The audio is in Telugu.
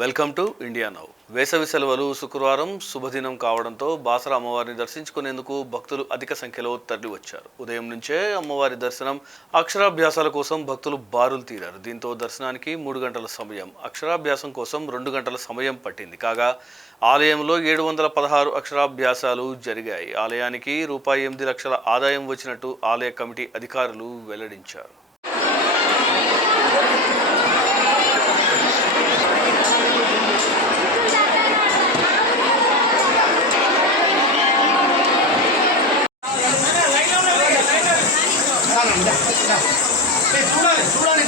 Welcome to India now. వేసవి సెలవులు శుక్రవారం శుభదినం కావడంతో బాసర అమ్మవారిని దర్శించుకునేందుకు భక్తులు అధిక సంఖ్యలో తరలి వచ్చారు. ఉదయం నుంచే అమ్మవారి దర్శనం, అక్షరాభ్యాసాల కోసం భక్తులు బారులు తీరారు. దీంతో దర్శనానికి 3 గంటల సమయం, అక్షరాభ్యాసం కోసం 2 గంటల సమయం పట్టింది. కాగా ఆలయంలో 716 అక్షరాభ్యాసాలు జరిగాయి. ఆలయానికి రూపాయి 8 లక్షల ఆదాయం వచ్చినట్టు ఆలయ కమిటీ అధికారులు వెల్లడించారు. చూడాలి